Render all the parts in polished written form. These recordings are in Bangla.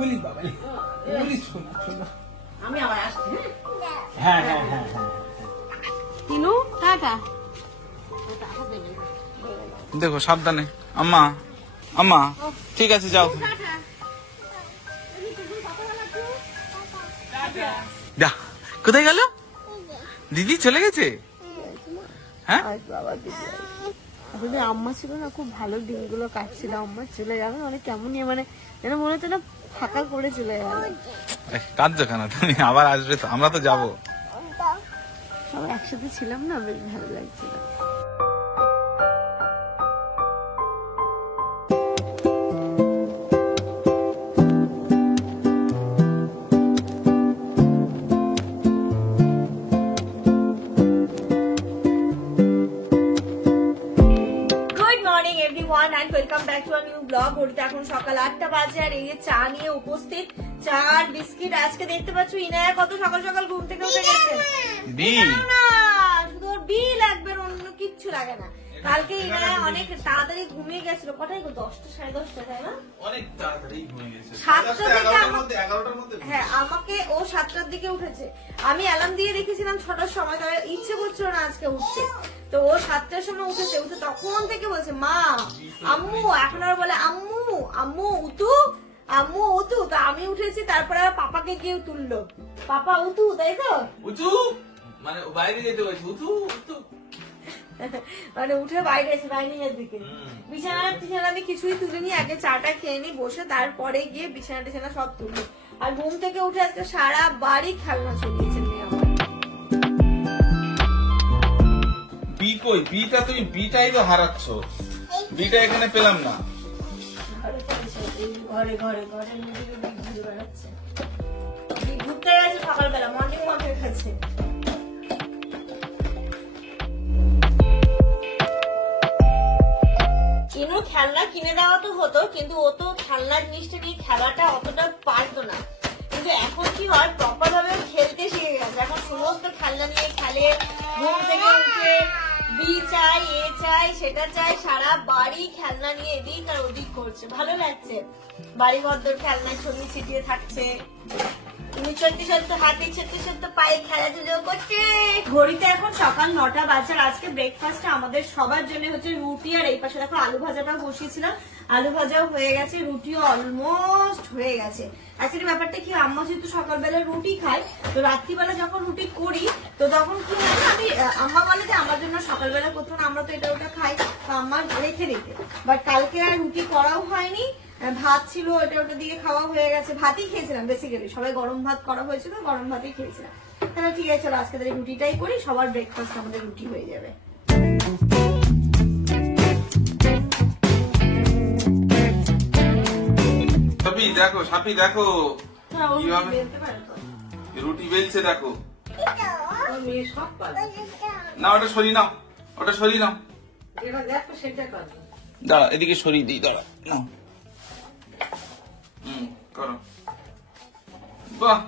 ওলি বাবা ওলি শোনা শোনা আমি আবার আসছি। হ্যাঁ হ্যাঁ হ্যাঁ হ্যাঁ তিনু টাটা। দেখো সাবধানে। আম্মা আম্মা ঠিক আছে যাও। যা কোথায় গেল দিদি? চলে গেছে? হ্যাঁ বাবা দিদি আসলে আম্মা ছিল না, খুব ভালো দিনগুলো কাটছিল। আম্মা চলে গেল অনেক কেমনই মানে যেন মনে হচ্ছে না ফাঁকা করে চলে গেল। কাঁদছো কেন তুমি? আবার আসবে তো, আমরা তো যাবো। সবাই একসাথে ছিলাম না, বেশ ভালো লাগছিল। এখন সকাল 8টা বাজে আর এই যে চা নিয়ে উপস্থিত, চা আর বিস্কিট। আজকে দেখতে পাচ্ছ ইনায়া কত সকাল সকাল ঘুম থেকে উঠে গেছে। শুধু বি লাগবে, অন্য কিচ্ছু লাগে না। কালকে ইনায়া অনেক তাড়াতাড়ি ঘুমিয়ে গেছিল। কটাই 10টা 10:30 তাই না? অনেক তাড়াতাড়ি ঘুমিয়ে গেছে। 11টার মধ্যে। হ্যাঁ আমাকে ও 7টার দিকে উঠেছে। আমি অ্যালার্ম দিয়ে রেখেছিলাম 6টার সময়, তবে ইচ্ছে করছিল না আজকে উঠতে। তো ও 7টার সময় উঠেছে। উঠে তখন থেকে বলছে মা আম্মু, এখন আর বলে আম্মু আম্মু উতু আম্মু উতু। তো আমি উঠেছি, তারপরে আর পাপাকে গিয়ে তুললো। পাপা উতু, তাই তো? উঁচু মানে বাইরে যেতে বলছি, উঁচু উঁচু মানে উঠে বাইরে এসে ডাইনিংয়ের দিকে। বিছানা টিছানা আমি কিছুই তুলিনি, আগে চাটা খেয়ে নি বসে, তারপরে গিয়ে বিছানা টিছানা সব তুলি। আর ঘুম থেকে উঠে আজকে সারা বাড়ি খেলনা ছড়িয়েছে মেয়ে আমার। বি কই? বিটা তুমি বিটাই তো হারাচ্ছ। বিটা এখানে পেলাম না। ঘরে ঘরে ঘরে নিজেকে ঘুরে বেড়াচ্ছে। ঘুরতে গেছে সকালবেলা, মর্নিং ওয়াকের কাছে। ইনু খেলনা কিনে দেওয়া তো হতো, কিন্তু ও তো খেলনা জিনিসটা নিয়ে খেলাটা অতটা পারতো না। কিন্তু এখন কি হয়, প্রপার ভাবে খেলতে শিখে গেছে। এখন সমস্ত খেলনা নিয়ে খেলে। ঘুম থেকে উঠে বি চাই, এ চাই, সেটা চাই, সারা বাড়ি খেলনা নিয়ে এদিক আর ওদিক করছে। ভালো লাগছে। বাড়ি ঘরদোর খেলনায় ছড়িয়ে ছিটিয়ে থাকছে। তুমি সত্যি সত্যি হাতে সত্যি সত্যি পায়ে খেলাধুলো করছে। ঘড়িতে এখন সকাল 9টা বাজে। আজকে ব্রেকফাস্টে আমাদের সবার জন্য হচ্ছে রুটি, আর এই পাশে দেখো আলু ভাজাটাও বসিয়েছিলাম। আলু ভাজাও হয়ে গেছে, রুটিও অলমোস্ট হয়ে গেছে। অ্যাকচুয়ালি ব্যাপারটা কি, আম্মা যেহেতু সকালবেলা রুটি খায়, তো রাত্রিবেলা যখন রুটি করি তো তখন কি হয় না, আমি আম্মা বলে যে আমার জন্য সকালবেলা করতো না, আমরা তো এটা ওটা খাই, তো আম্মা রেখে দিতে। বাট কালকে আর রুটি করাও হয়নি, ভাত ছিল ওটা ওটা দিয়ে খাওয়া হয়ে গেছে। ভাতই খেয়েছিলাম বেসিক্যালি, সবাই গরম ভাত করা হয়েছিল, গরম ভাতই খেয়েছিলাম। তাহলে ঠিক আছে, চলো আজকে তাহলে রুটিটাই করি, সবার ব্রেকফাস্ট আমাদের রুটি হয়ে যাবে। দেখো সাপি, দেখো রুটি বেলছে, দেখো না। ওটা সরিয়ে নাও, ওটা সরিয়ে নাও। দাঁড়া এদিকে সরিয়ে দিই, দাঁড়া না। করো। বাহ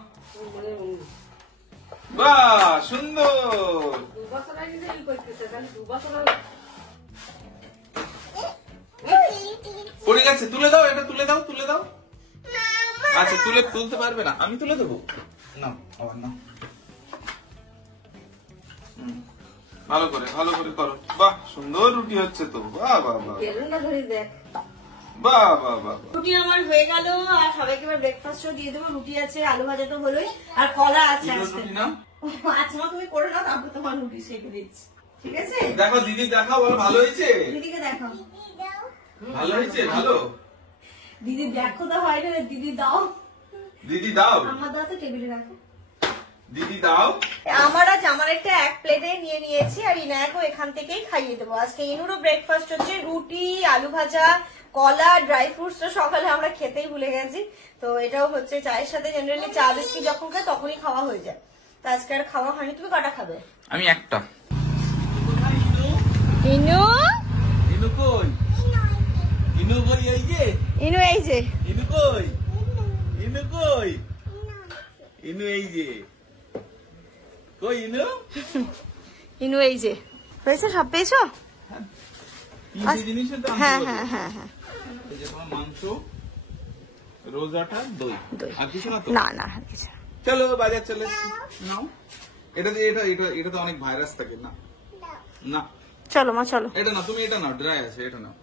বাহ সুন্দর। পড়ে গেছে, তুলে দাও, এটা তুলে দাও, তুলে দাও। আচ্ছা তুলতে পারবে না, আমি তুলে দেবো না। আবার না, ভালো করে করো। বাহ সুন্দর রুটি হচ্ছে তো। বাহ বাহ বাহ বাহ বাহ বাহ। রুটি আমার হয়ে গেল, আর সবাইকে এবার ব্রেকফাস্টও দিয়ে দেবো। রুটি আছে, আলু ভাজা তো হলোই, আর কলা আছে আজকে। আচ্ছা মা তুমি করে নাও, তারপর তোমার রুটি সেঁকে দিচ্ছি, ঠিক আছে? দেখো দিদি, দেখাও বলো ভালো হয়েছে। দিদিকে দেখাও, ভালো হয়েছে। ভালো দিদি দেখো তো হয় না, দিদি দাও। দিদি দাও, আমার দাও তো টেবিলে রাখো। দিদি দাও। আমার আজ আমার একটা এক প্লেটে নিয়ে নিয়েছি, আর ইনায়াকেও এখান থেকেই খাইয়ে দেবো। আজকে ইনুরও ব্রেকফাস্ট হচ্ছে রুটি, আলু ভাজা, কলা, ড্রাই ফ্রুটস। তো সকালে আমরা খেতেই ভুলে গেছি, তো এটাও হচ্ছে চায়ের সাথে। জেনারেলি চা বিস্কিট যখন খাই তখনই খাওয়া হয়ে যায়, তো আজকে আর খাওয়া হয়নি। তুমি কটা খাবে? আমি একটা। ইনু ইনু কই? ইনু কই? এই যে ইনু, এই যে ইনু কই? ইনু কই? ইনু এই যে কই? ইনু ইনু এই যে। হয়েছে, সব পেয়েছো? তিনটে জিনিস তো। হ্যাঁ হ্যাঁ হ্যাঁ হ্যাঁ। এই যে তোমার মাংস, রোজাটা দই দই। আর কিছু না তো? না না আর কিছু না। চলো বাজার চলে নাও। এটা দিয়ে এটা তো অনেক ভাইরাস থাকে না। না চলো মা চলো। এটা না, তুমি এটা নাও, ড্রাই আছে, এটা নাও।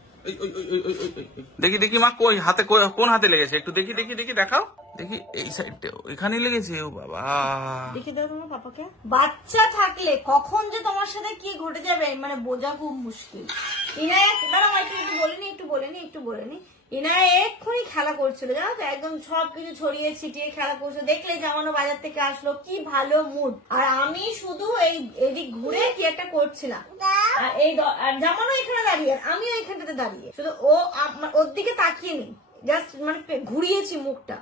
দেখি দেখি মা, কই হাতে, কোন হাতে লেগেছে? একটু দেখি দেখি দেখি, দেখাও দেখি। এই সাইডটা এখানেই লেগেছে। ও বাবা, দেখে দাও তোমার পাপাকে। বাচ্চা থাকলে কখন যে তোমার সাথে কি ঘটে যাবে মানে বোঝা খুব মুশকিল। ইনায়ক দাঁড়াও, একটু বলে নি ইনারা এক্ষুনি খেলা করছিল জানো তো, একদম সবকিছু ছড়িয়ে ছিটিয়ে খেলা করছিল। দেখলে জামানো বাজার থেকে আসলো, কি ভালো মুড। আর আমি শুধু এদিক ঘুরে কি একটা করছিলাম, আর আর জামানো এখানে দাঁড়িয়ে, আমিও এখানটাতে দাঁড়িয়ে, শুধু ওর দিকে তাকিয়ে নি, জাস্ট মানে ঘুরিয়েছি মুখটা।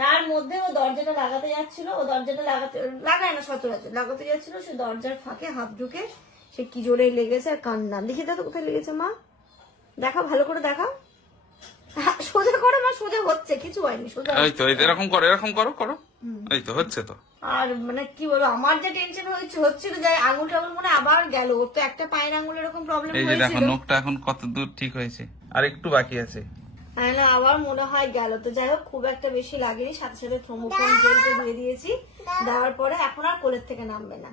তার মধ্যে ও দরজাটা লাগাতে যাচ্ছিল, ও দরজাটা লাগায় না সচরাচর, লাগাতে যাচ্ছিল, সে দরজার ফাঁকে হাত ঢুকে সে কি জোরে লেগেছে। আর কান্না দেখে দাও তো কোথায় লেগেছে মা, দেখা ভালো করে দেখাও। সোজা করো মা, সোজা হচ্ছে, কিছু হয়নি, সোজা। এই তো এরকম করো, এই তো হচ্ছে তো। আর মানে কি বলবো, আমার যে টেনশন হচ্ছিল যে আঙুল টাঙুল মনে আবার গেল, ওর তো একটা পায়ের আঙুল এরকম প্রবলেম এই যে দেখো হয়েছিল, নখটা এখন কত দূর ঠিক হয়েছে, আর একটু বাকি আছে। না আবার মনে হয় গেল। তো যাই হোক, খুব একটা বেশি লাগেনি, সাথে সাথে থ্রোমোফোন জেলটা দিয়ে দিয়েছি, দেওয়ার পরে এখন আর কোলের থেকে নামবে না।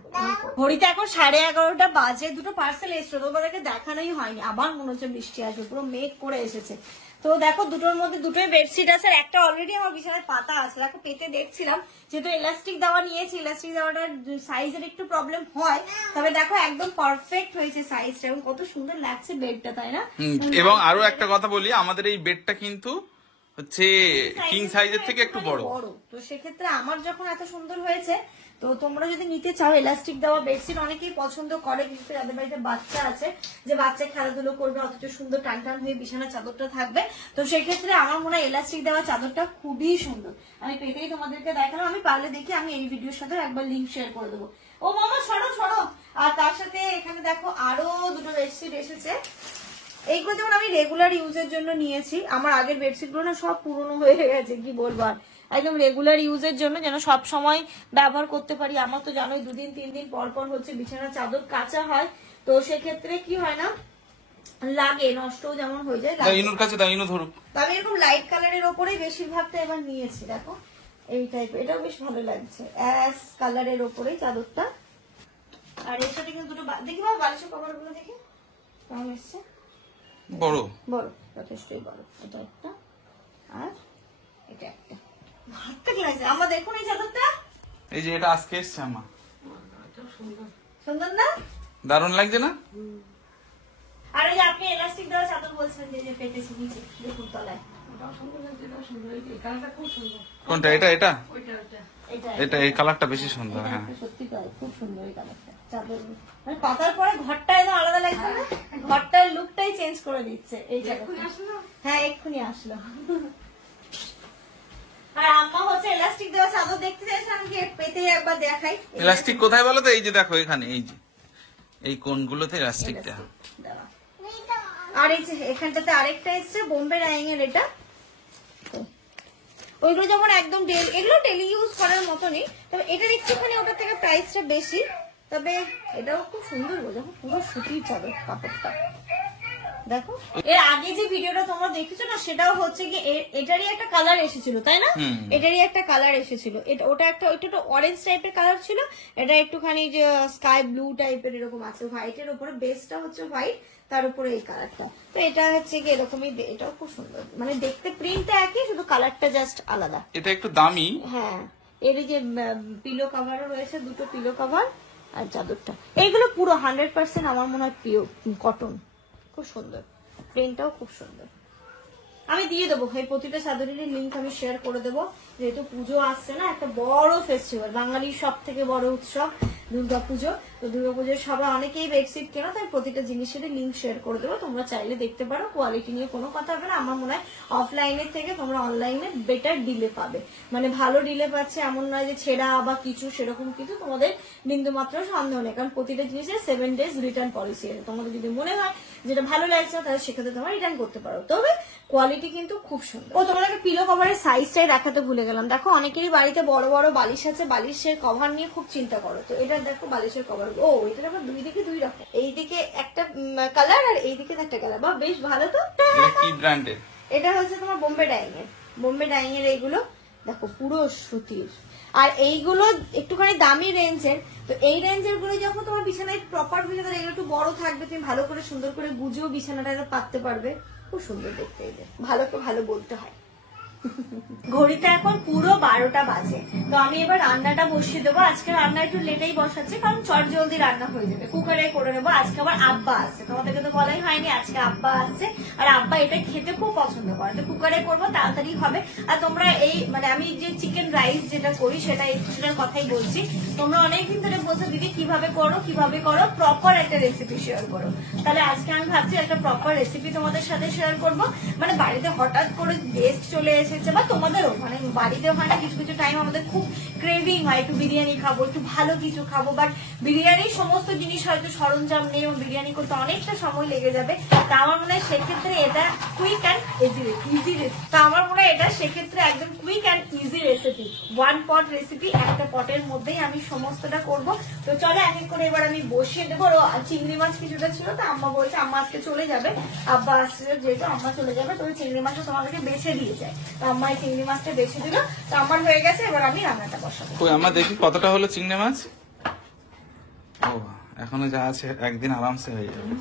ঘড়িতে এখন 11:30 বাজে, দুটো পার্সেল এসেছিল, তোমাদেরকে দেখানোই হয়নি। আবার মনে হচ্ছে বৃষ্টি আসবে, পুরো মেঘ করে এসেছে। তো দেখো দুটোর মধ্যে দুটোই বেডশিট আছে, আর একটা অলরেডি আমার বিছানায় পাতা আছে। দেখো পেতে দেখছিলাম, যেহেতু এলাস্টিক দেওয়া নিয়েছি, এলাস্টিক দেওয়াটার সাইজের একটু প্রবলেম হয়, তবে দেখো একদম পারফেক্ট হয়েছে সাইজটা, এবং কত সুন্দর লাগছে বেডটা, তাই না? এবং আরো একটা কথা বলি, আমাদের এই বেডটা কিন্তু হচ্ছে কিং সাইজের থেকে একটু বড়। তো সেক্ষেত্রে আমার যখন এত সুন্দর হয়েছে, তো তোমরা যদি নিতে চাও এলাস্টিক দেওয়া বেডশিট, অনেকেই পছন্দ করে, বিশেষ করে যাদের বাড়িতে বাচ্চা আছে, যে বাচ্চা খেলাধুলো করবে অথচ সুন্দর টান টান হয়ে বিছানা চাদরটা থাকবে, তো সেক্ষেত্রে আমার মনে হয় এলাস্টিক দেওয়া চাদরটা খুবই সুন্দর। আমি পেতেই তোমাদেরকে দেখালাম, আমি পারলে দেখি আমি এই ভিডিওর সাথে একবার লিঙ্ক শেয়ার করে দেবো। ও মামা সরো। আর তার সাথে এখানে দেখো আরো দুটো বেডশিট এসেছে। এইগুলো যেমন আমি রেগুলার ইউজের জন্য নিয়েছি, আমার আগের বেডশিট গুলো না সব পুরনো হয়ে গেছে, কি বলবো আর, একদম রেগুলার ইউজের জন্য যেন সব সময় ব্যবহার করতে পারি। আমার তো জানোই 2-3 দিন পর পর হচ্ছে বিছানা চাদর কাঁচা হয়, তো সেক্ষেত্রে কি হয় না, লাগে নষ্টও যেমন হয়ে যায়। ইনুর কাছে দাও, ইনু ধরুক। আমি এরকম লাইট কালারের ওপরেই বেশিরভাগটা এবার নিয়েছি, দেখো এই টাইপের, এটাও বেশ ভালো লাগছে, অ্যাশ কালারের ওপরেই চাদরটা। আর এর সাথে কিন্তু দুটো দেখি বাবা বালিশের কভার গুলো দেখি কেমন এসছে, বড় যথেষ্টই বড়। এটা একটা, আর এটা একটা, হাতটা কি লাগছে আমার, দেখুন এই চাদরটা, এই যে এটা আজকে এসছে আমার, সুন্দর না, দারুণ লাগছে না? আর এই যে আপনি এলাস্টিক দেওয়া চাদর বলছেন যে পেতেছি নিচে, দেখুন তলায়, কোনটা? এটা এটা এই কালারটা বেশি সুন্দর। হ্যাঁ সত্যি তাই, খুব সুন্দর এই কালারটা। চাদর মানে পাতার পরে ঘরটা একদম আলাদা লাগছে না, ঘরটার লুকটাই চেঞ্জ করে দিচ্ছে এই চাদরটা। হ্যাঁ এক্ষুনি আসলো। আর আম্মা হচ্ছে এলাস্টিক দেওয়া চাদর দেখতে চাইছে, আমি পেতে একবার দেখাই। ইলাস্টিক কোথায় বলো তো? এই যে দেখো এখানে, এই যে এই কোনগুলোতে ইলাস্টিক দেওয়া। আর এই যে এখানটাতে আরেকটা এসছে বোম্বে ডাইং এর, এটা ওইগুলো যেমন একদম এগুলো ডেলি ইউজ করার মতনই, তবে এটার একটুখানি ওটার থেকে প্রাইসটা বেশি, তবে এটাও খুব সুন্দর, দেখো পুরো সুতির চাদর কাপড়টা। দেখো এর আগে যে ভিডিওটা তোমরা দেখেছো না, সেটাও হচ্ছে কি এটারই একটা কালার এসেছিল, তাই না? এটারই একটা কালার এসেছিল, ওটা একটা অরেঞ্জ টাইপের কালার ছিল, এটা একটুখানি যে স্কাই ব্লু টাইপের এরকম আছে, হোয়াইটের উপরে, বেসটা হচ্ছে হোয়াইট, তার উপরে এই কালারটা। তো এটা হচ্ছে কি এরকমই, এটাও খুব সুন্দর, মানে দেখতে প্রিন্টটা একই, শুধু কালারটা জাস্ট আলাদা। এটা একটু দামি। হ্যাঁ এর যে পিলো কভারও রয়েছে, দুটো পিলো কভার আর চাদরটা, এইগুলো পুরো 100% আমার মনে হয় পিওর কটন, খুব সুন্দর, প্রিন্টটাও খুব সুন্দর। আমি দিয়ে দেবো এই প্রতিটা চাদরের লিঙ্ক আমি শেয়ার করে দেবো, যেহেতু পুজো আসছে না, একটা বড় ফেস্টিভ্যাল, বাঙালির সব থেকে বড় উৎসব দুর্গাপুজো। তো দুর্গাপুজোর সবাই অনেকেই বেডশিট কেনা, তাই প্রতিটা জিনিসের লিঙ্ক শেয়ার করে দেবো, তোমরা চাইলে দেখতে পারো। কোয়ালিটি নিয়ে কোনো কথা হবে না, আমার মনে হয় অফলাইনের থেকে তোমরা অনলাইনে বেটার ডিলে পাবে, মানে ভালো ডিলে পাচ্ছে এমন নয় যে ছেঁড়া বা কিছু, সেরকম কিছু তোমাদের বিন্দু মাত্র সন্দেহ নেই, কারণ প্রতিটা জিনিসের 7 days রিটার্ন পলিসি আছে। তোমাদের যদি মনে হয় যেটা ভালো লাগছে তাহলে সেক্ষেত্রে তোমরা রিটার্ন করতে পারো, তবে কোয়ালিটি কিন্তু খুব সুন্দর। ও তোমাদেরকে পিলো কভারের সাইজটাই দেখাতে ভুলে গেলাম, দেখো অনেকেরই বাড়িতে বড় বড় বালিশ আছে, বালিশের কভার নিয়ে খুব চিন্তা করো, তো এটা দেখো বালিশের কভার, ও এটার আবার দুই দিকে দুই রকম, এইদিকে একটা কালার আর এইদিকে একটা কালার, বা বেশ ভালো। তো এটা কি ব্র্যান্ডের? এটা হচ্ছে তোমার বোম্বে ডাইং এর, বোম্বে ডাইং এর এইগুলো দেখো পুরো সুতির, আর এইগুলো একটুখানি দামি রেঞ্জের। তো এই রেঞ্জের গুলো যখন তোমার বিছানায় প্রপার বিছানা এগুলো একটু বড় থাকবে, তুমি ভালো করে সুন্দর করে গুজেও বিছানাটা পাততে পারবে, খুব সুন্দর দেখতে। এই যে ভালোকে ভালো বলতে হয়। ঘড়িতে এখন পুরো 12টা বাজে। তো আমি এবার রান্নাটা বসিয়ে দেবো। আজকে রান্না একটু লেটেই বসাচ্ছি, কারণ চট জলদি রান্না হয়ে যাবে, কুকারে করে নেবো। আজকে আবার আব্বা আসছে, তোমাদেরকে তো বলাই হয়নি, আজকে আব্বা আসছে, আর আব্বা এটা খেতে খুব পছন্দ করে, তো কুকারে করবো, তাড়াতাড়ি হবে। আর তোমরা এই মানে আমি যে চিকেন রাইস যেটা করি সেটার কথাই বলছি। তোমরা অনেকদিন ধরে বলছো দিদি কিভাবে করো, প্রপার একটা রেসিপি শেয়ার করো। তাহলে আজকে আমি ভাবছি একটা প্রপার রেসিপি তোমাদের সাথে শেয়ার করবো। মানে বাড়িতে হঠাৎ করে গেস্ট চলে এসেছে, বা তোমাদেরও মানে বাড়িতে হয় না কিছু কিছু টাইম আমাদের খুব ক্রেভিং হয় একটু বিরিয়ানি খাবো, একটু ভালো কিছু খাবো, বাট বিরিয়ানির সমস্ত জিনিস হয়তো সরঞ্জাম নেই, বিরিয়ানি করতে অনেকটা সময় লেগে যাবে। তা আমার মনে হয় সেক্ষেত্রে এটা কুইক অ্যান্ড ইজি রেসিপি। তা আমার মনে হয় এটা সেক্ষেত্রে একদম quick and easy recipe, one pot recipe, একটা পটের মধ্যেই আমি সমস্তটা করব। তো চলো এক এক করে এবার আমি বসিয়ে দেবো। চিংড়ি মাছ কিছুটা ছিল, তো আম্মা বলছে আম্মা আজকে চলে যাবে, আব্বা আসছে যেহেতু আম্মা চলে যাবে, তো চিংড়ি মাছটা তোমাদেরকে বেছে দিয়ে যায়। তো আম্মা এই চিংড়ি মাছটা বেছে দিল, তো আমার হয়ে গেছে, এবার আমি রান্নাটা বসাবো। আমরা দেখি কতটা হলো চিংড়ি মাছ। ও এখনো যা আছে একদিন আরামসে হয়ে যাবে।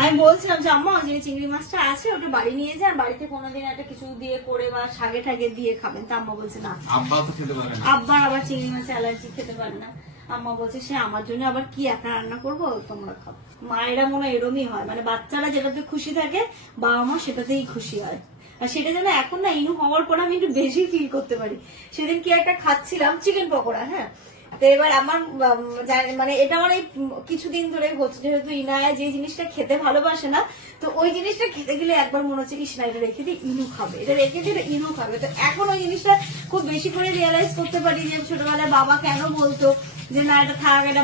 আমি বলছিলাম যে আম্মা যে চিংড়ি মাছটা আছে ওটা বাড়ি নিয়ে যান, বাড়িতে কোনোদিন একটা কিছু দিয়ে করে বা শাগে ঠাগে দিয়ে খাবেন। তা আম্মা বলছে না, আব্বা তো খেতে পারে না, আব্বার আবার চিংড়ি মাছে অ্যালার্জি, খেতে পারে না। আম্মা বলছে সে আমার জন্য আবার কি একা রান্না করবো, তোমরা খাও। মায়েরা মনে হয় এরমই হয়, মানে বাচ্চারা যেটাতে খুশি থাকে বাবা মা সেটাতেই খুশি হয়। আর সেটা যেন এখন না ইনু হওয়ার পর আমি একটু বেশি ফিল করতে পারি। সেদিন কি একটা খাচ্ছিলাম চিকেন পকোড়া, হ্যাঁ, তো এবার আমার মানে এটা আমার এই কিছুদিন ধরে হচ্ছে, যেহেতু ইনায়া যে জিনিসটা খেতে ভালোবাসে না, তো ওই জিনিসটা খেতে গেলে একবার মনে হচ্ছে ইস না এটা রেখে দিই ইনু খাবে, এটা রেখে দিলে ইনু খাবে। তো এখন ওই জিনিসটা খুব বেশি করে রিয়েলাইজ করতে পারি যে ছোটবেলায় বাবা কেন বলতো যে না এটা থাক, এটা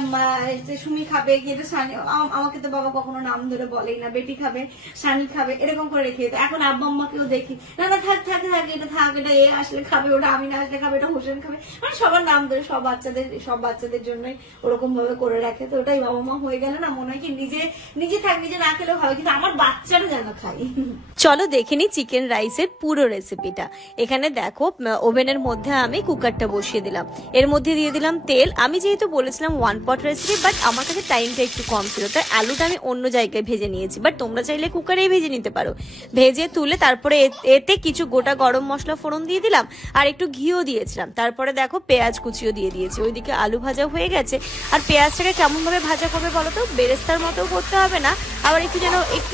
সুমি খাবে, এটা সানি, আমাকে তো বাবা কখনো নাম ধরে বলেই না, বেটি খাবে, সানি খাবে, এরকম করে রেখে দিত। এখন আব্বা আম্মাকেও দেখি না না থাক থাক থাক, এটা থাক, এটা এ আসলে খাবে, ওটা আমি না আসলে খাবে, এটা হোসেন খাবে, মানে সবার নাম ধরে সব বাচ্চাদের জন্যই ওরকম ভাবে করে রাখে। তো ওটাই বাবা মা হয়ে গেলে না মনে হয় কি নিজে থাক, নিজে না খেলেও হবে, কিন্তু আমার বাচ্চারা যেন খাই। চলো দেখে নি চিকেন রাইসের পুরো রেসিপিটা। এখানে দেখো ওভেনের মধ্যে আমি কুকারটা বসিয়ে দিলাম, এর মধ্যে দিয়ে দিলাম তেল। আমি যেহেতু বলেছিলাম ওয়ান পট রেসিপি, বাট আমার কাছে টাইমটা একটু কম ছিল, তাই আলুটা আমি অন্য জায়গায় ভেজে নিয়েছি, বাট তোমরা চাইলে কুকারেই ভেজে নিতে পারো। ভেজে তুলে তারপরে এতে কিছু গোটা গরম মশলা ফোড়ন দিয়ে দিলাম, আর একটু ঘিও দিয়েছিলাম। তারপরে দেখো পেঁয়াজ কুচিও দিয়ে দিয়েছি। ওইদিকে আলু ভাজা হয়ে গেছে। আর পেঁয়াজটাকে কেমন ভাবে ভাজা করবে বলো তো, বেরেস্তার মতো করতে হবে না, আবার একটু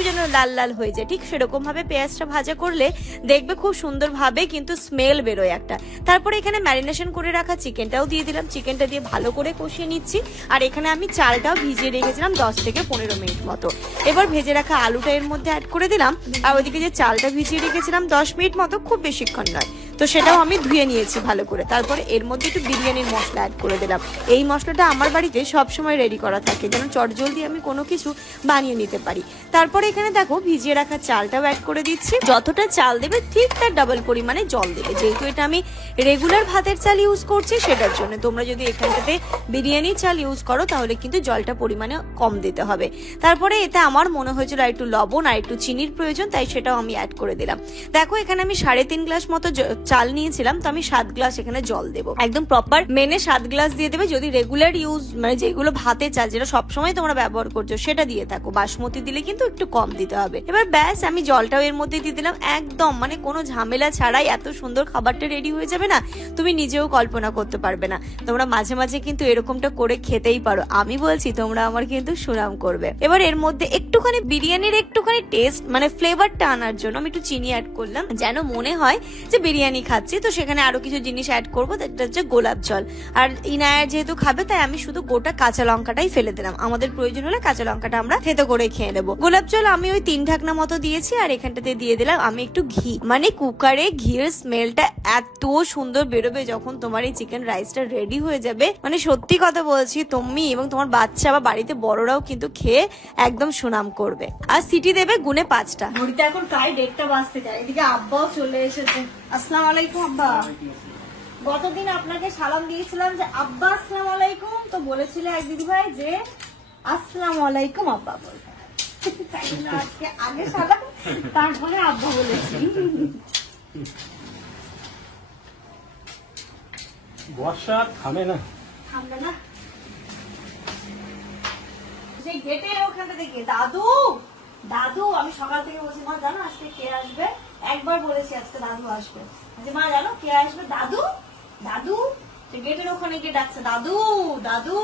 যেন লাল লাল হয়ে যায়, ঠিক সেরকম ভাবে পেঁয়াজটা ভাজা করলে দেখবে খুব সুন্দর ভাবে কিন্তু স্মেল বেরোয় একটা। তারপরে এখানে ম্যারিনেশন করে রাখা চিকেনটাও দিয়ে দিলাম, চিকেনটা দিয়ে ভালো করে কষিয়ে নিচ্ছি। আর এখানে আমি চালটাও ভিজিয়ে রেখেছিলাম 10 থেকে 15 মিনিট মতো। এবার ভেজে রাখা আলুটা এর মধ্যে অ্যাড করে দিলাম, আর ওইদিকে যে চালটা ভিজিয়ে রেখেছিলাম 10 মিনিট মতো, খুব বেশিক্ষণ নয়, তো সেটাও আমি ধুয়ে নিয়েছি ভালো করে। তারপরে এর মধ্যে একটু বিরিয়ানির মশলা অ্যাড করে দিলাম। এই মশলাটা আমার বাড়িতে সবসময় রেডি করা থাকে, যেন চটজলদি আমি কোনো কিছু বানিয়ে নিতে পারি। তারপরে এখানে দেখো ভিজিয়ে রাখা চালটাও অ্যাড করে দিচ্ছি। যতটা চাল দেবে ঠিক তার ডাবল পরিমাণে জল দেবে, যেহেতু এটা আমি রেগুলার ভাতের চাল ইউজ করছি সেটার জন্য। তোমরা যদি এখানটাতে বিরিয়ানি চাল ইউজ করো তাহলে কিন্তু জলটা পরিমাণে কম দিতে হবে। তারপরে এতে আমার মনে হয়েছিল একটু লবণ আর একটু চিনির প্রয়োজন, তাই সেটাও আমি অ্যাড করে দিলাম। দেখো এখানে আমি 3.5 গ্লাস মতো চাল নিয়েছিলাম, তো আমি 7 গ্লাস এখানে জল দেবো, একদম প্রপার মেনে 7 গ্লাস দিয়ে দেবে। যদি রেগুলার ইউজ মানে যেগুলো ভাতের চাল যেটা সবসময় তোমরা ব্যবহার করছো সেটা দিয়ে থাকো, বাসমতি দিলে কিন্তু একটু কম দিতে হবে। এবার ব্যাস আমি জলটাও এর মধ্যে দিয়ে দিলাম, একদম মানে কোনো ঝামেলা ছাড়াই এত সুন্দর খাবারটা রেডি হয়ে যাবে না, তুমি নিজেও কল্পনা করতে পারবে না। তোমরা মাঝে মাঝে কিন্তু এরকমটা করে খেতেই পারো, আমি বলছি তোমরা আমার কিন্তু সুনাম করবে। এবার এর মধ্যে একটুখানি বিরিয়ানির একটুখানি টেস্ট মানে ফ্লেভারটা আনার জন্য আমি একটু চিনি অ্যাড করলাম, যেন মনে হয় যে বিরিয়ানি খাচ্ছি। তো সেখানে আরো কিছু জিনিস অ্যাড করবো, সেটা হচ্ছে গোলাপ জল। আর ইনায়ার যেহেতু খাবে তাই আমি শুধু গোটা কাঁচা লঙ্কাটাই ফেলে দিলাম, আমাদের প্রয়োজন হলে কাঁচা লঙ্কাটা আমরা থেতো করে খেয়ে নেবো। গোলাপ জল আমি ওই 3 ঢাকনা মতো দিয়েছি, আর এখানটাতে দিয়ে দিলাম আমি একটু ঘি। মানে কুকারে ঘিয়ের স্মেলটা এত সুন্দর বেরোবে যখন তোমার এই চিকেন রাইসটা রেডি হয়ে যাবে, মানে সত্যি কথা বলছি তুমি এবং তোমার বাচ্চা বা বাড়িতে বড়রাও কিন্তু খেয়ে একদম সুনাম করবে। আর সিটি দেবে গুনে 5টা। ঘড়িতে এখন প্রায় 1:30 বাজতে যায়। এদিকে আব্বাও চলে এসেছে। আসসালামু আলাইকুম আব্বা। গতদিন আপনাকে সালাম দিয়েছিলাম যে আব্বা আসসালামু আলাইকুম, তো বলেছিল এক দিদি ভাই যে আসসালামু আলাইকুম আব্বা বলতে। আজকে আগে সালাম তারপরে আব্বা বলেছি। বর্ষা থামে না। থামবে না। সেই গেটে ওখানে দেখি দাদু দাদু, আমি সকাল থেকে বলছি মা জানো আজকে কে আসবে, একবার বলেছি আজকে দাদু আসবে, মা জানো কে আসবে, দাদু দাদু, গেটের ওখানে গিয়ে ডাকছে দাদু দাদু,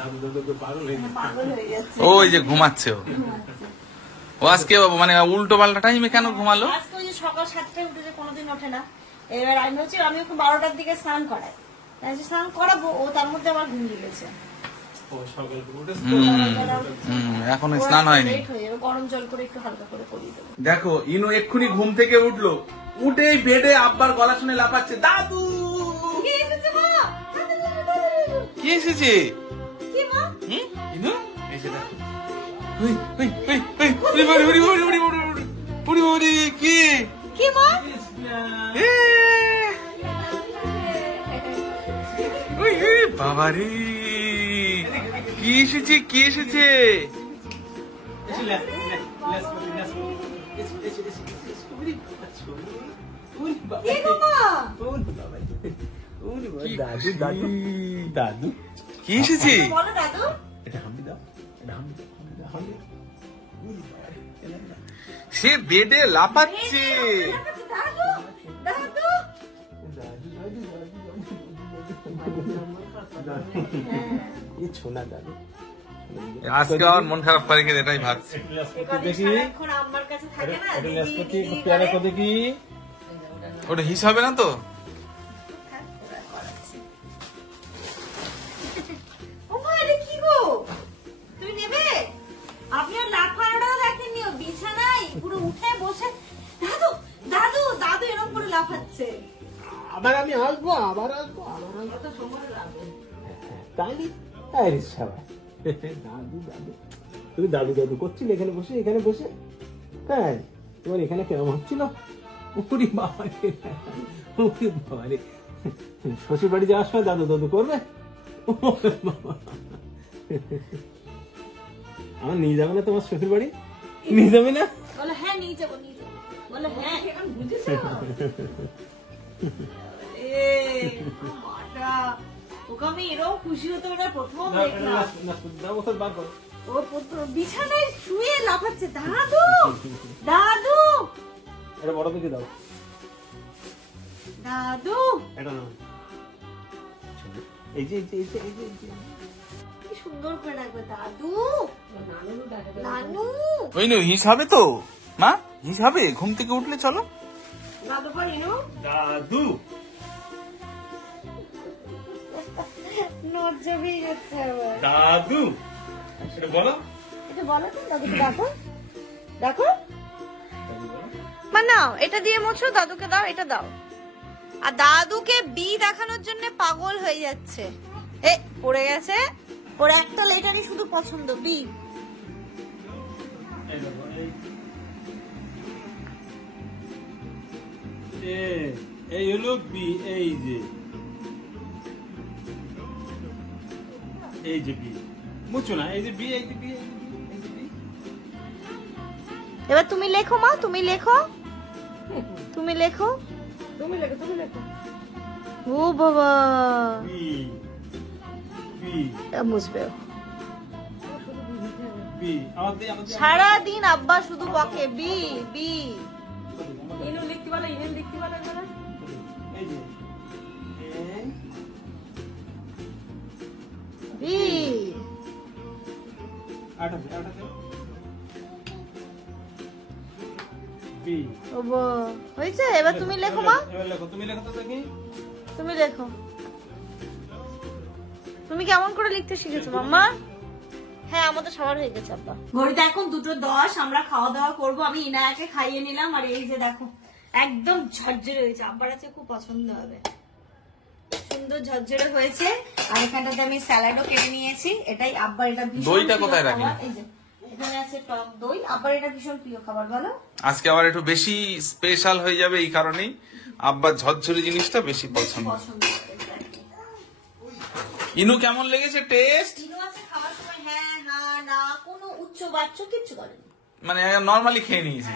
দাদু দাদু পাগল হয়ে গেছে। পাগল হয়ে যাচ্ছে। ওই যে ঘুমাচ্ছে ও আজকে মানে উল্টো পাল্টা টাইমে কেন ঘুমালো? আজকে ওই যে সকাল 7টায় উঠে যে কোনোদিন ওঠে না, এবার আমি হচ্ছে আমি ওকে 12টার দিকে স্নান করাই, স্নান করাবো, ও তার মধ্যে আমার ঘুম দিয়েছে। এখনো স্নান হয়নি। গরম জল করে একটু হালকা করে করিয়ে দেবো। দেখো ইনু এক্ষুনি ঘুম থেকে উঠলো, উঠেই বেডে আব্বার গলা শুনে লাফাচ্ছে দাদু। কি এসেছে? ইনু এসে দেখো কি মা? বাবা রে কি এসেছে কি এসেছে? দাদু দাদু দাদু কি এসেছে? বলো দাদু। এটা হাম্পি দাও, এটা হাম্পি দাও, হাম্পি দাও। সে বেডে লাফাচ্ছে। দাদু দাদু এই ছোনা দাদু আজকে আমার মন খারাপ করে গেছে, এটাই ভাবছি। দেখি এখন আমার কাছে থাকে না, এটা লেস করতে পেয়ারা করে দেখি। ওটা হিস হবে না তো? ও মা এটা কি গো, তুমি নেবে? আপনি আর লাফানোটাও দেখেননি, ও বিছানায় পুরো উঠে বসে দাদু দাদু দাদু এরকম করে লাফাচ্ছে। আবার আমি আসবো, আবার আসবো, আবার আসবো। কত সময় লাগবে? তাহলে আরে সবাই দাদু দাদু, তুমি দাদু দাদু করছিলে এখানে বসে, এখানে বসে। হ্যাঁ তোমার এখানে কেমন হচ্ছিল? উরি বাবা রে, উরি বাবা রে, শ্বশুর বাড়ি যাওয়ার সময় দাদু দাদু করবে? আমার নিয়ে যাবে না তোমার শ্বশুর বাড়ি? নিয়ে যাবে না? বলে হ্যাঁ নিয়ে যাবো নিয়ে যাবো, বলে হ্যাঁ এখন বুঝেছো। ওকে আমি এরকম খুশি হতো ওটা প্রথম দেখলাম। ও বিছানায় শুয়ে লাফাচ্ছে দাদু দাদু। এটা বড় দিকে দাও, দাদু এটা নাও। এই যে এই যে এই যে এই যে কি সুন্দর করে ডাকবে দাদু নানু। ওই নো হিস হবে তো মা, হিস হবে ঘুম থেকে উঠলে। চলো দাদু পারিনু দাদু। নজবি যাচ্ছে আবার দাদু এটা বলো, এটা বলো তো দাদুকে ডাকো ডাকো। মা নাও এটা দিয়ে মোছো, দাদুকে দাও, এটা দাও। আর দাদুকে বি দেখানোর জন্য পাগল হয়ে যাচ্ছে। এ পড়ে গেছে, ওর একটা লেটারই শুধু পছন্দ, বি। এই হলো বি, এই যে বি, বুঝছো না? এই যে বি, এই যে বি, এই যে বি। এবার তুমি লেখো মা, তুমি লেখো, তুমি লেখো, তুমি লেখো, তুমি লেখো। ও বাবা বি বি বুঝবে। বি আমাদের সারাদিন আব্বা শুধু বকে বি বি। এই যে বি আটাতে বি। ও হয়েছে, এবার তুমি লেখো মা, এবার লেখো, তুমি লেখো তো দেখি। তুমি লেখো। তুমি কেমন করে লিখতে শিখেছো মাম্মা? হ্যাঁ আমাদের সবার হয়ে গেছে আব্বা। ঘড়িতে এখন 2:10, আমরা খাওয়া দাওয়া করবো। আমি ইনায়াকে খাইয়ে নিলাম, আর এই যে দেখো একদম ঝরঝরে হয়েছে, আব্বার আছে খুব পছন্দ হবে, সুন্দর ঝরঝরে হয়েছে। আর এখানটাতে আমি স্যালাডও কেটে নিয়েছি, এটাই আব্বার, এটা ভীষণ দইটা প্রিয় কোথায় রাখলি? খাবার। এই যে এখানে আছে টক দই, আব্বার এটা ভীষণ প্রিয় খাবার। বলো আজকে আবার একটু বেশি স্পেশাল হয়ে যাবে, এই কারণেই আব্বার ঝরঝরি জিনিসটা বেশি পছন্দ। পছন্দ ইনু কেমন লেগেছে টেস্ট? ইনু আছে খাওয়ার সময় হ্যাঁ হ্যাঁ না কোনো উচ্চ বাচ্চ কিচ্ছু করেনি, মানে নরমালি খেয়ে নিয়েছি।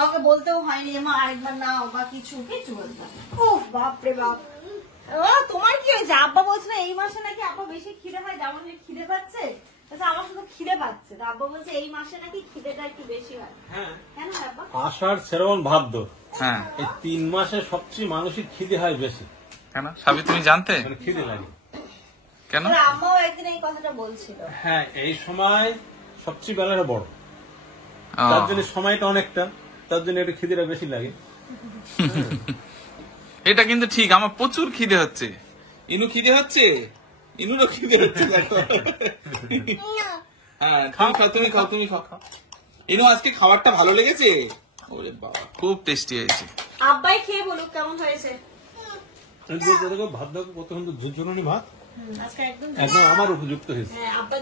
আমাকে বলতেও হয়নি মা আরেকবার নাও বা কিছু কিছু বলতো। উফ বাপরে বাপ। ও তোমার কি হয়েছে? আব্বা বলছে না এই মাসে নাকি আব্বা বেশি খিদে হয়, যেমন খিদে পাচ্ছে আমার শুধু খিদে পাচ্ছে, আব্বা বলছে এই মাসে নাকি খিদেটা একটু বেশি হয়। কেন আব্বা? আষাঢ় শ্রাবণ ভাদ্র, হ্যাঁ এই 3 মাসে সবচেয়ে মানুষের খিদে হয় বেশি। কেন সাবি তুমি জানতে? মানে খিদে লাগে কেন? আম্মাও একদিন এই কথাটা বলছিল। হ্যাঁ, এই সময় সবচেয়ে বেলাটা বড়, ও, তার জন্য সময়টা অনেকটা, তার জন্য একটু খিদেটা বেশি লাগে। এটা কিন্তু ঠিক, আমার প্রচুর খিদে হচ্ছে। ইনু খিদে হচ্ছে, ইনুরও খিদে হচ্ছে দেখো। হ্যাঁ তুমি খাও তুমি খাও। ইনু আজকে খাবারটা ভালো লেগেছে? ওরে বাবা খুব টেস্টি হয়েছে। আব্বাই খেয়ে বলুক কেমন হয়েছে। দেখো ভাত, দেখো কত সুন্দর ঝুরঝুরানি ভাত, আজকে একদম একদম আমার উপযুক্ত হয়েছে। হ্যাঁ আব্বা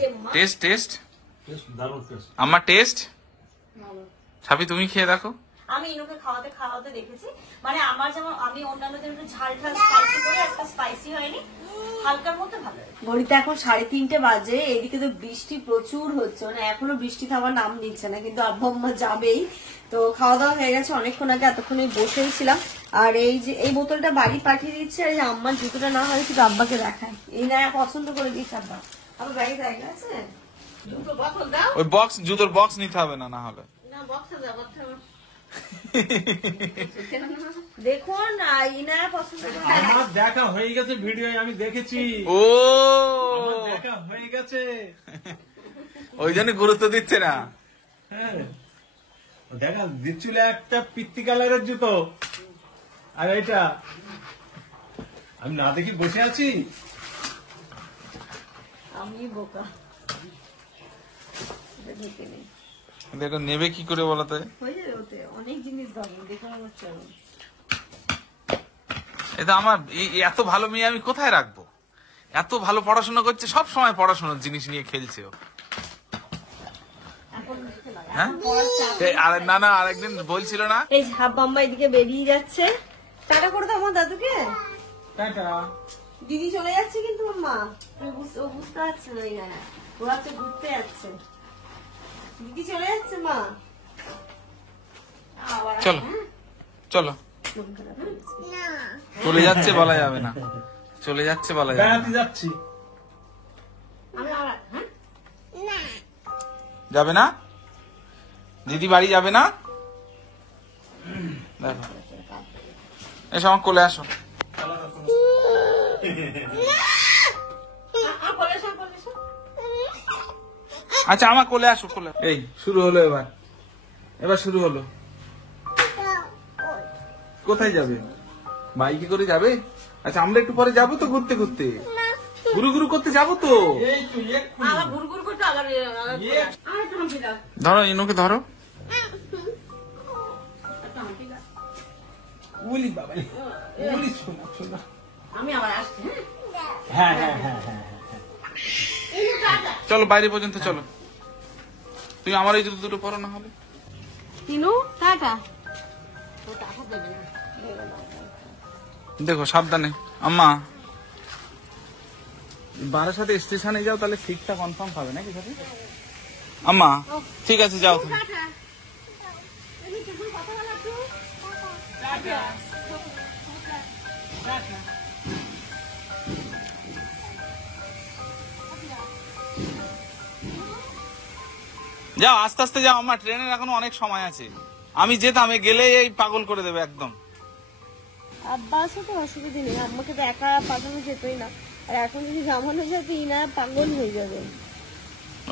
যে মা টেস্ট টেস্ট বেশ দারুণ টেস্ট। আমার টেস্ট। ভালো। সাবি তুমি খেয়ে দেখো। আমি ইনুকে খাওয়াতে দেখেছি, মানে আমার যেমন আমি অন্যান্য দিন একটু ঝাল স্পাইসি করে, আজকে স্পাইসি হয়নি, হালকার মধ্যে ভালো। ঘড়িতে এখন 3:30 বাজে, এদিকে তো বৃষ্টি প্রচুর হচ্ছে, মানে এখনো বৃষ্টি থামার নাম নিচ্ছে না, কিন্তু আব্বা আম্মা যাবেই। তো খাওয়া দাওয়া হয়ে গেছে অনেকক্ষণ আগে, এতক্ষণে বসেই ছিলাম। আর এই যে এই বোতলটা বাড়ি পাঠিয়ে দিচ্ছে, আর এই যে আম্মার জুতোটা না হয় শুধু আব্বাকে দেখায়, এই না পছন্দ করে দিচ্ছে আব্বা। আমার ব্যাগে জায়গা আছে, দুটো বোতল দাও। ওই বক্স, জুতোর বক্স নিতে হবে না, না হলে না বক্সে দাও, দেখুন ইনা পছন্দ করে। আমার দেখা হয়ে গেছে, ভিডিও আমি দেখেছি। ও আমার দেখা হয়ে গেছে, ওই জন্য গুরুত্ব দিচ্ছে না। হ্যাঁ দেখা দিচ্ছিল একটা পিত্তি কালারের জুতো, আর এটা আমি না দেখি বসে আছি। আমি বোকা, ঢুকে নেই। এটা নেবে কি করে বলতো? হয়ে যাবে, ওতে অনেক জিনিস দামি, দেখে মনে হচ্ছে। এটা আমার এত ভালো মেয়ে আমি কোথায় রাখবো? এত ভালো পড়াশোনা করছে, সব সময় পড়াশোনার জিনিস নিয়ে খেলছে ও। হ্যাঁ না না, আরেকদিন বলছিল না, এই ঝাপ বাম্মা এদিকে বেরিয়ে যাচ্ছে। টাটা করে দাও আমার দাদুকে। টাটা। দিদি চলে যাচ্ছে কিন্তু ওর মা, ও বুঝতে পারছে না, এই না ওরা হচ্ছে ঘুরতে যাচ্ছে। দিদি চলে যাচ্ছে মা। আবার চলো চলো। চলে যাচ্ছে বলা যাবে না, চলে যাচ্ছে বলা যাবে না। বেড়াতে যাচ্ছি। আমি আবার হ্যাঁ যাবে না? দিদি বাড়ি যাবে না? দেখো এসো আমার কোলে আসো। আচ্ছা আমার কোলে আসো, কোলে। এই শুরু হলো, এবার শুরু হলো। কোথায় যাবে? বাইকে করে যাবে? আচ্ছা আমরা একটু পরে যাবো তো ঘুরতে ঘুরতে, গুরু গুরু করতে যাবো তো। আবার ঘুরঘুর করতে আবার ধরো ইনুকে ধরো। বলি বাবা, বলি শোনা শোনা। আমি আবার আসছি। হ্যাঁ হ্যাঁ হ্যাঁ হ্যাঁ। চলো বাইরে পর্যন্ত চলো। তুমি আমার এই জুতো দুটো পরো না হলে। তিনু টাটা। দেখো সাবধানে। আম্মা বারাসাতে স্টেশনে যাও, তাহলে সিটটা কনফার্ম পাবে নাকি সাথে? আম্মা ঠিক আছে যাও তুমি। যাও আস্তে আস্তে যাও, আমার ট্রেনের এখনো অনেক সময় আছে। আমি যেতাম, গেলে এই পাগল করে দেবে একদম। আব্বা আছে তো অসুবিধা নেই, আম্মাকে তো একা পাঠানো যেতই না, আর এখন যদি জামানো যায় তো ইনা পাগল হয়ে যাবে।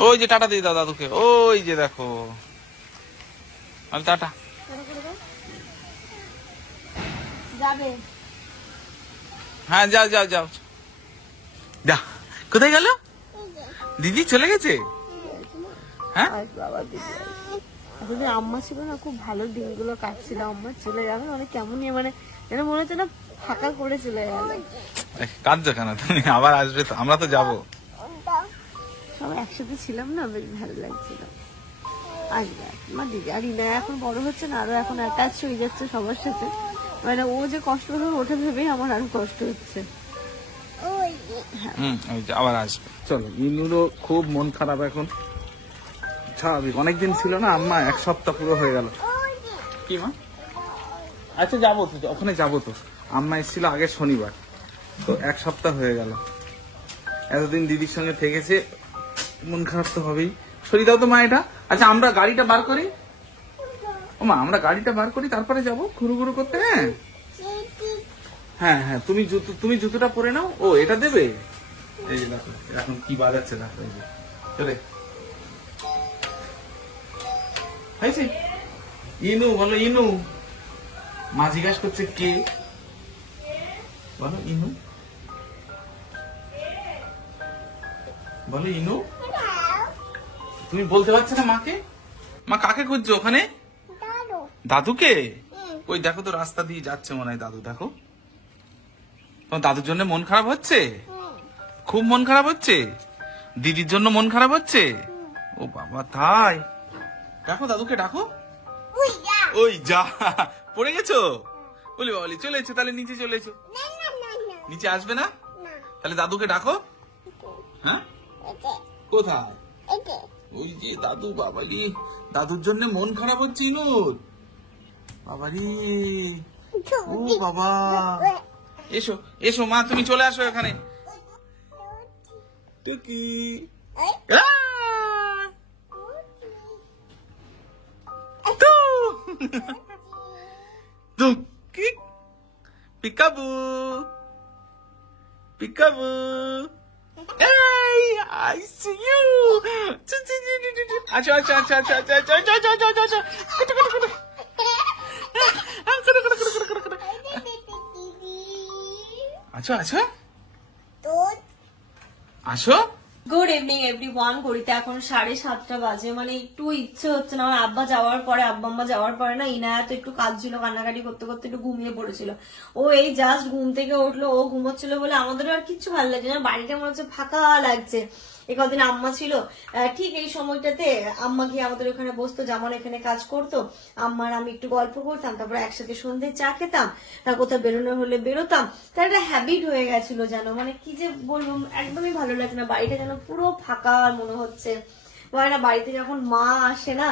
ওই যে টাটা দিয়ে দাও দাদুকে, ওই যে দেখো টাটা। যাবে? হ্যাঁ যাও যাও যাও। যা, কোথায় গেল? দিদি চলে গেছে? হ্যাঁ বাবা দিদি যদি আম্মা ছিল না, খুব ভালো দিনগুলো কাটছিল। আম্মা চলে যাবে অনেক কেমনই, মানে যেন মনে হচ্ছে না ফাঁকা করে চলে গেল। কাঁদছো কেন তুমি? আবার আসবে তো, আমরা তো যাবো। সবাই একসাথে ছিলাম না, বেশ ভালো লাগছিল। আসবে মা দিদি। আর ইনা এখন বড় হচ্ছে না, আরো এখন অ্যাটাচ হয়ে যাচ্ছে সবার সাথে, মানে ও যে কষ্ট হবে ওটা ভেবেই আমার আরো কষ্ট হচ্ছে। ওই যে আবার আসবে। চলো, ইনুরও খুব মন খারাপ এখন, স্বাভাবিক। অনেকদিন ছিল না আম্মা, 1 সপ্তাহ পুরো হয়ে গেল। কি মা? আচ্ছা যাবো তো, ওখানে যাবো তো। আম্মা এসেছিল আগে শনিবার, তো 1 সপ্তাহ হয়ে গেল। এতদিন দিদির সঙ্গে থেকেছে, মন খারাপ তো হবেই। সরিয়ে দাও তো মা এটা। আচ্ছা আমরা গাড়িটা বার করি, ও মা আমরা গাড়িটা বার করি, তারপরে যাবো ঘুরু ঘুরু করতে। হ্যাঁ হ্যাঁ হ্যাঁ, তুমি জুতোটা পরে নাও। ও এটা দেবে, এই যে দেখো এখন কি বাজাচ্ছে দেখো, এই যে চলে হয়েছে। ইনু বলো, ইনু। মা জিজ্ঞাসা করছে কে, বলো ইনু, বলো ইনু। তুমি বলতে পারছো না মাকে? মা কাকে খুঁজছো ওখানে? দাদুকে? ওই দেখো তো রাস্তা দিয়ে যাচ্ছে মনে হয় দাদু, দেখো। তোমার দাদুর জন্য মন খারাপ হচ্ছে? খুব মন খারাপ হচ্ছে? দিদির জন্য মন খারাপ হচ্ছে? ও বাবা তাই? দেখো দাদুকে ডাকো। ওই যা পড়ে গেছো? বলি বাবলি চলে এসো, তাহলে নিচে চলে এসো। নিচে আসবে না? তাহলে দাদুকে ডাকো। হ্যাঁ কোথায়? ওই যে দাদু। বাবারি দাদুর জন্য মন খারাপ হচ্ছে ইনুর। বাবারি ও বাবা, এসো এসো মা, তুমি চলে আসো এখানে। টুকি টুকি peekaboo peekaboo. I see you. আচ্ছা আচ্ছা আচ্ছা আচ্ছা আচ্ছা আচ্ছা আচ্ছা আচ্ছা আচ্ছা আচ্ছা। আচ্ছা আচ্ছা আসো। Good evening everyone. ঘড়িতে এখন 7:30 বাজে। মানে একটু ইচ্ছে হচ্ছে না, আমার আব্বা যাওয়ার পরে, আব্বা আম্মা যাওয়ার পরে না, ইনায়া তো একটু কাজ ছিল, কান্নাকাটি করতে করতে একটু ঘুমিয়ে পড়েছিল। ও এই জাস্ট ঘুম থেকে উঠলো, ও ঘুমোচ্ছিল বলে আমাদেরও আর কিচ্ছু ভালো লাগছে না, বাড়িটা মনে হচ্ছে ফাঁকা লাগছে। এই কদিন আম্মা ছিল, ঠিক এই সময়টাতে আম্মা গিয়ে আমাদের ওখানে বসতো, যেমন এখানে কাজ করতো, আম্মার আমি একটু গল্প করতাম, তারপরে একসাথে সন্ধ্যে চা খেতাম, তার কোথাও বেরোনো হলে বেরোতাম। তার একটা হ্যাবিট হয়ে গেছিল যেন, মানে কি যে বলবো, একদমই ভালো লাগে না, বাড়িটা যেন পুরো ফাঁকা মনে হচ্ছে। না বাড়িতে যখন মা আসে না,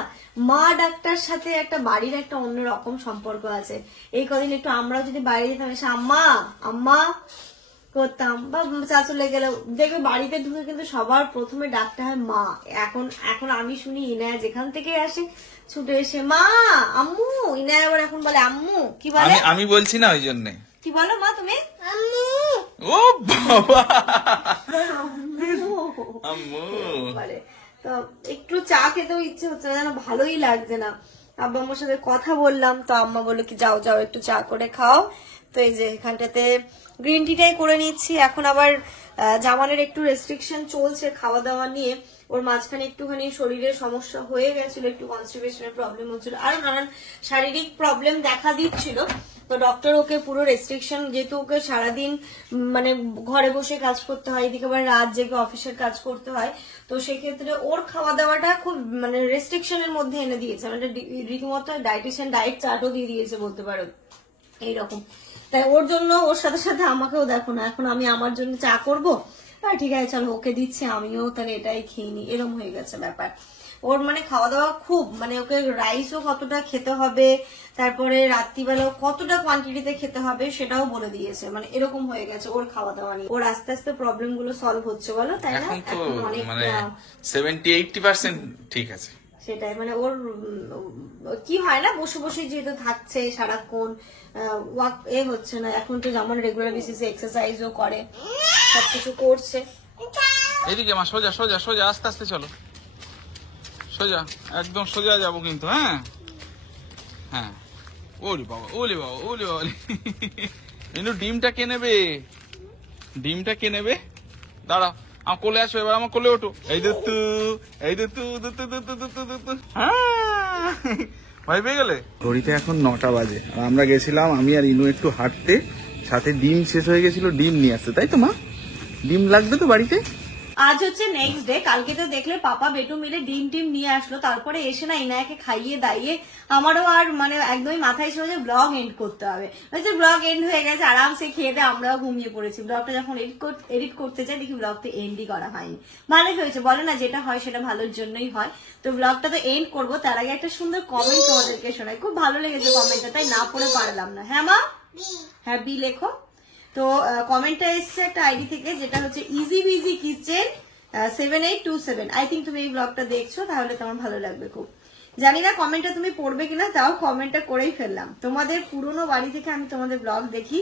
মা ডাক্তার সাথে একটা বাড়ির একটা অন্যরকম সম্পর্ক আছে। এই কদিন একটু আমরাও যদি বাইরে যেতাম, এসে আম্মা আম্মা করতাম, বা চাচু লেগে গেল, দেখবে বাড়িতে ঢুকে কিন্তু সবার প্রথমে ডাকতে হয় মা। এখন আমি শুনি ইনায়া যেখান থেকে আসে ছুটে এসে মা আম্মু, ইনায়া আবার এখন বলে আম্মু। কি বলে? আমি বলছি না ওই জন্য। কি বলো মা তুমি? আম্মু। ও বাবা আম্মু বলে। তো একটু চা খেতেও ইচ্ছে হচ্ছে না, যেন ভালোই লাগছে না। আব্বা আম্মার সাথে কথা বললাম, তো আম্মা বললো কি যাও যাও একটু চা করে খাও। তো এই যে এখানটাতে গ্রিন টিটাই করে নিচ্ছি। এখন আবার জামানের একটু রেস্ট্রিকশন চলছে খাওয়া দাওয়া নিয়ে। ওর মাঝখানে একটুখানি শরীরের সমস্যা হয়ে গেছিল, একটু কনস্টিপেশনের প্রবলেম হচ্ছিল, আরো নানান শারীরিক প্রবলেম দেখা দিচ্ছিল। তো ডক্টর ওকে পুরো রেস্ট্রিকশন, যেহেতু ওকে সারাদিন মানে ঘরে বসে কাজ করতে হয়, এদিকে আবার রাত জেগে অফিসের কাজ করতে হয়, তো সেক্ষেত্রে ওর খাওয়া দাওয়াটা খুব মানে রেস্ট্রিকশনের মধ্যে এনে দিয়েছে। মানে রীতিমতো ডায়েটিশিয়ান ডায়েট চার্টও দিয়ে দিয়েছে বলতে পারো এইরকম। তাই ওর জন্য, ওর সাথে সাথে আমাকেও দেখো না, এখন আমি আমার জন্য চা করবো, ঠিক আছে চলো ওকে দিচ্ছি, আমিও তাহলে এটাই খেয়ে নি, এরকম হয়ে গেছে ব্যাপার। ওর মানে খাওয়া দাওয়া খুব, মানে ওকে রাইসও কতটা খেতে হবে, তারপরে রাত্রিবেলাও কতটা কোয়ান্টিটিতে খেতে হবে সেটাও বলে দিয়েছে। মানে এরকম হয়ে গেছে ওর খাওয়া দাওয়া নিয়ে। ওর আস্তে আস্তে প্রবলেম গুলো সলভ হচ্ছে বলো, তাই না? এখন তো মানে 70-80% ঠিক আছে। সেটাই, মানে ওর কি হয় না, বসে বসে যেহেতু থাকছে সারাক্ষণ, ওয়াক হচ্ছে না। এখন তো যেমন রেগুলার বেসিসে এক্সারসাইজও করে, সবকিছু করছে। এদিকে মা, সোজা সোজা সোজা, আস্তে আস্তে চলো, সোজা একদম সোজা যাবো কিন্তু। হ্যাঁ হ্যাঁ, ওলি বাবা ওলি বাবা ওলি বাবা। কিন্তু ডিমটা কে নেবে? ডিমটা কে নেবে? দাঁড়াও, আমার কোলে আসো, এবার আমার কোলে ওঠো। এই দুতু এই দুতু দুতু দুতু দুতু দুতু। ভয় পেয়ে গেলে? ঘড়িতে এখন 9টা বাজে, আর আমরা গেছিলাম আমি আর ইনু একটু হাঁটতে, সাথে ডিম শেষ হয়ে গেছিল, ডিম নিয়ে আসতে, তাই তো মা? ডিম লাগবে তো বাড়িতে? আজ হচ্ছে নেক্সট ডে। কালকে তো দেখলে পাপা বেটু মিলে ডিম টিম নিয়ে আসলো, তারপরে এসে না ইনায়াকে খাইয়ে দাইয়ে আমারও আর মানে একদমই মাথায় ছিল যে ব্লগ এন্ড করতে হবে। ব্লগ এন্ড হয়ে গেছে, আরামসে খেয়ে দিয়ে আমরাও ঘুমিয়ে পড়েছি। ব্লগটা যখন এডিট করতে চাই দেখি ব্লগটা এন্ডই করা হয়নি। ভালোই হয়েছে, বলে না যেটা হয় সেটা ভালোর জন্যই হয়। তো ব্লগটা তো এন্ড করবো, তার আগে একটা সুন্দর কমেন্ট তোমাদেরকে শোনাই। খুব ভালো লেগেছে কমেন্টটা, তাই না পড়ে পারলাম না। হ্যাঁ মা, হ্যাঁ বি লেখো। তো কমেন্টটা এসছে একটা আইডি থেকে, যেটা হচ্ছে easy busy kitchen 7827। I think তুমি এই ব্লগটা দেখছো, তাহলে তোমার ভালো লাগবে খুব। জানি না কমেন্টটা তুমি পড়বে কিনা, তাও কমেন্টটা করেই ফেললাম। তোমাদের পুরনো বাড়ি থেকে আমি তোমাদের ব্লগ দেখি।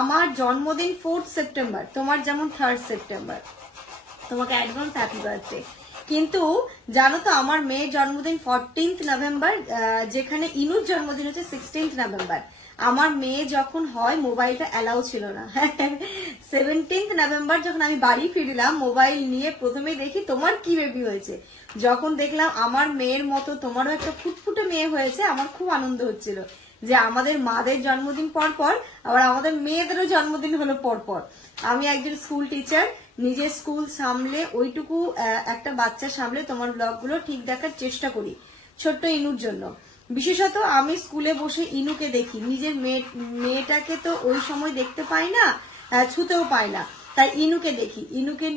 আমার জন্মদিন 4 সেপ্টেম্বর, তোমার যেমন 3 সেপ্টেম্বর। তোমাকে অ্যাডভান্স হ্যাপি বার্থডে। কিন্তু জানো তো আমার মেয়ের জন্মদিন 14 নভেম্বর, যেখানে ইনুর জন্মদিন হচ্ছে 16 নভেম্বর। আমার মেয়ে যখন হয় মোবাইলটা অ্যালাউ ছিল না। 17 নভেম্বর যখন আমি বাড়ি ফিরলাম মোবাইল নিয়ে, প্রথমেই দেখি তোমার কি বেবি হয়েছে। যখন দেখলাম আমার মেয়ের মতো তোমারও একটা ফুটফুটে মেয়ে হয়েছে, আমার খুব আনন্দ হচ্ছিল যে আমাদের মাদের জন্মদিন পর পর আবার আমাদের মেয়েদেরও জন্মদিন হলো পর পর। আমি একজন স্কুল টিচার, নিজের স্কুল সামলে ওইটুকু একটা বাচ্চা সামলে তোমার ব্লগগুলো ঠিক দেখার চেষ্টা করি ছোট্ট ইনুর জন্য। বিশেষত আমি স্কুলে বসে ইনুকে দেখি, নিজের মেয়েটাকে তো ওই সময় দেখতে পাই না, ছুতেও পাই না, তাই ইনুকে দেখি। ইনুকে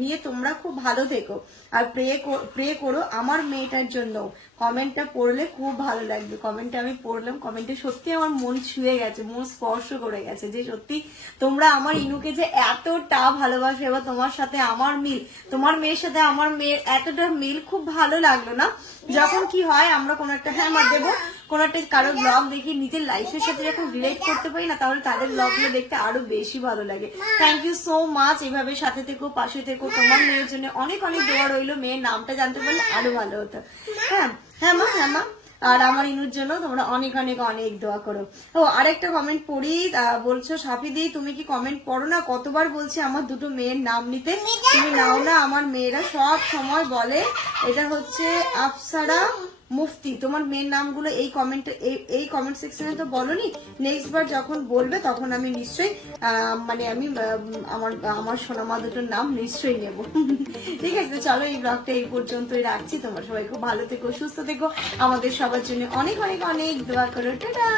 নিয়ে তোমরা খুব ভালো থেকো আর প্রে করো আমার মেয়েটার জন্য। কমেন্টটা পড়লে খুব ভালো লাগবে। কমেন্টটা আমি পড়লাম, কমেন্টে সত্যি আমার মন ছুঁয়ে গেছে, মন স্পর্শ করে গেছে যে সত্যি তোমরা আমার ইনুকে যে এতটা ভালোবাসো, এবার তোমার সাথে আমার মিল, তোমার মেয়ের সাথে আমার মেয়ের এতটা মিল, খুব ভালো লাগলো না যখন কি হয় আমরা কোনো একটা হ্যামার দেবো, কোন একটা কারো ব্লগ দেখি নিজের লাইফের সাথে যখন রিলেট করতে পারি না, তাহলে তাদের ব্লগগুলো দেখতে আরো বেশি ভালো লাগে। থ্যাংক ইউ সো মাচ, এভাবে সাথে থেকো, পাশে থেকো। তোমার মেয়ের জন্য অনেক অনেক দোয়া রইলো, মেয়ের নামটা জানতে পারলে আরো ভালো হতো। হ্যাঁ হ্যাঁ মা, হ্যাঁ মা। আর আমার ইনুর জন্য তোমরা অনেক অনেক অনেক দোয়া করো। ও আরেকটা কমেন্ট পড়ি, বলছো সাফিদি তুমি কি কমেন্ট পড়ো না? কতবার বলছি আমার দুটো মেয়ের নাম নিতে, তুমি নাও না। আমার মেয়েরা সব সময় বলে। এটা হচ্ছে আফসারা মুফতি, তোমার মেয়ের নামগুলো এই কমেন্ট সেকশনে তো বলনি। নেক্সট বার যখন বলবে তখন আমি নিশ্চয়ই মানে আমি আমার সোনামা দুটোর নাম নিশ্চয়ই নেব। ঠিক আছে, চলো এই ব্লগটা এই পর্যন্তই রাখছি। তোমরা সবাই খুব ভালো থেকো, সুস্থ থেকো, আমাদের সবার জন্য অনেক অনেক অনেক দোয়া করো। টাটা।